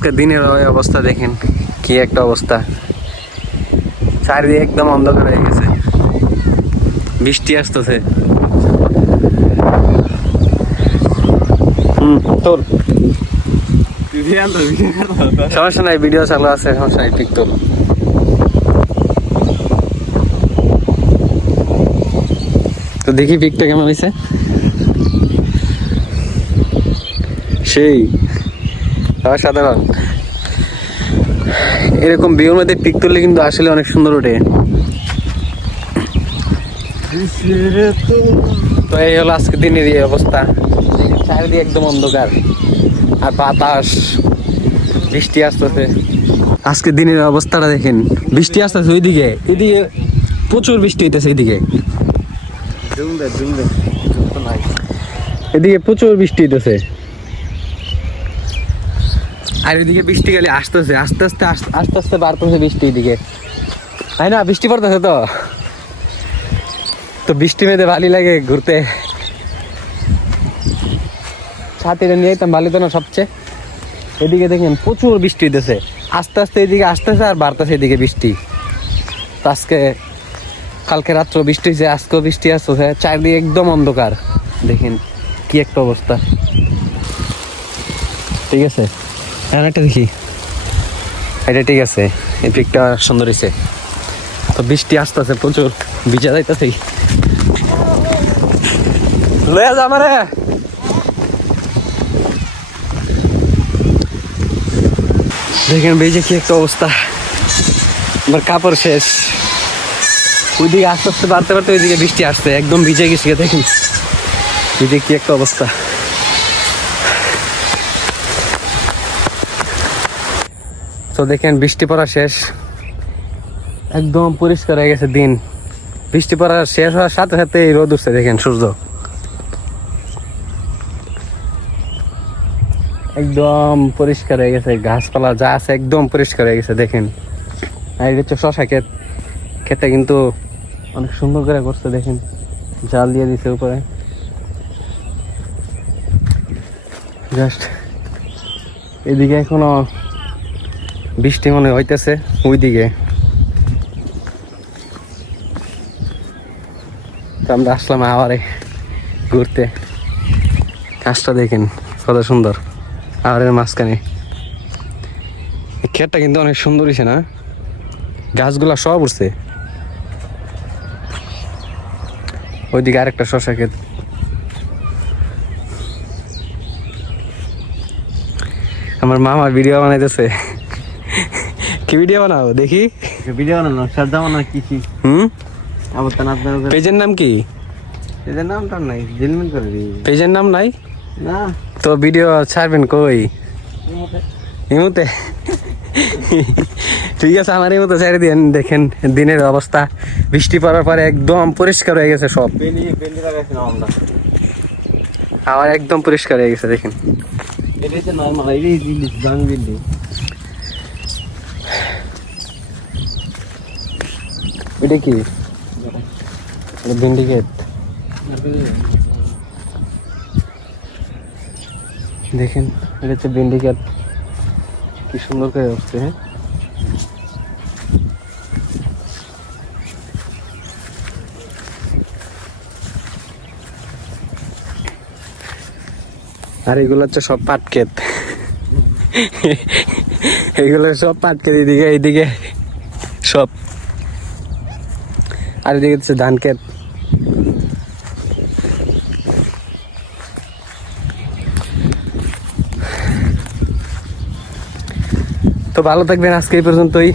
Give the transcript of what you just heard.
আজকে দিনের ওই অবস্থা দেখেন, কি একটা অবস্থা, চারিদিকে একদম অন্ধকার হয়ে গেছে, বৃষ্টি আসতেছে। তোর সমস্যা নাই, ভিডিও চালু আছে, সমস্যা নাই, ঠিক তোর। তো দেখি পিকটা কেমন হয়েছে। সেই সাধারণ এরকম ভিউর মধ্যে পিক তুললে কিন্তু আসলে অনেক সুন্দর ওঠে। তো এই হলো আজকে দিনের এই অবস্থা, চারিদিকে একদম অন্ধকার আর বাতাস, বৃষ্টি আসতেছে। আজকে দিনের অবস্থাটা দেখেন, বৃষ্টি আসতেছে ওইদিকে, এদিকে প্রচুর বৃষ্টি হইতেছে, এদিকে এদিকে প্রচুর বৃষ্টি হইতেছে, আর এদিকে বৃষ্টি গেলে আসতেছে, আস্তে আস্তে আস্তে আস্তে বাড়তেছে বৃষ্টি এদিকে, তাই না? বৃষ্টি পড়তেছে তো বৃষ্টি মেয়েদের ভালোই লাগে ঘুরতে। ছাতিটা নিয়ে যেতাম ভালো তো না সবচেয়ে। এদিকে দেখেন প্রচুর বৃষ্টি হইতেছে, আস্তে আস্তে এদিকে আসতেছে আর বাড়তেছে এদিকে বৃষ্টি। তো আজকে কালকে রাত্র বৃষ্টি হয়েছে, আজকেও বৃষ্টি আসতেছে, চারিদিকে একদম অন্ধকার, দেখেন কি একটা অবস্থা। ঠিক আছে, হ্যাঁ একটা দেখি, এটা ঠিক আছে, এই পিকটা সুন্দর হয়েছে। তো বৃষ্টি আসতেছে প্রচুর, ভিজা যাইতেছে, লয়ে যা আমারে। দেখেন বেজে কি একটা অবস্থা, আমার কাপড় শেষ, ওইদিকে আস্তে আস্তে বাড়তে বাড়তে ওইদিকে বৃষ্টি আসছে, একদম ভিজে গেছি। দেখেন ভিজে কি একটা অবস্থা। তো দেখেন বৃষ্টি পড়া শেষ, একদম পরিষ্কার হয়ে গেছে দিন। বৃষ্টি পড়া শেষ হওয়ার সাথে সাথে রোদ উঠছে, দেখেন সূর্য একদম পরিষ্কার হয়ে গেছে, গাছপালা যা আছে একদম পরিষ্কার হয়ে গেছে। দেখেন আর এটা হচ্ছে শশা ক্ষেত, ক্ষেতটা কিন্তু অনেক সুন্দর করে করছে, দেখেন জাল দিয়ে দিছে উপরে। জাস্ট এদিকে এখনো বৃষ্টি মনে হইতেছে, ওইদিকে তো আমরা আসলাম আওয়ারে ঘুরতে। গাছটা দেখেন কত সুন্দর, আওয়ারের মাঝখানে। ক্ষেতটা কিন্তু অনেক সুন্দর হয়েছে না, গাছগুলা সব উঠছে। ওইদিকে আরেকটা শশা ক্ষেত। আমার মামা ভিডিও বানাইতেছে। কি ভিডিও বানাও দেখি? ভিডিও বানানো সাদা বানানো কি আমার তো আপনার পেজের নাম কি? পেজের নামটা নাই, জিলমিল করে দিই। পেজের নাম নাই না তো ভিডিও ছাড়বেন কই? ইমুতে ঠিক আছে, আমার এই মতো ছেড়ে দিন। দেখেন দিনের অবস্থা, বৃষ্টি পড়ার পরে একদম পরিষ্কার হয়ে গেছে সব, আমার একদম পরিষ্কার হয়ে গেছে। দেখেন এটাই তো নরমাল, এটাই দিল্লি গান দিল্লি। এটা কি? ভিন্ডি ক্ষেত। দেখেন এটা হচ্ছে ভিন্ডি ক্ষেত, কি সুন্দর করে উঠছে। হ্যাঁ আর এগুলো হচ্ছে সব পাট ক্ষেত, এগুলো সব পাট ক্ষেত। এদিকে এইদিকে সব, আর এদিকে হচ্ছে ধান ক্ষেত। তো ভালো থাকবেন, আজকে এই পর্যন্তই।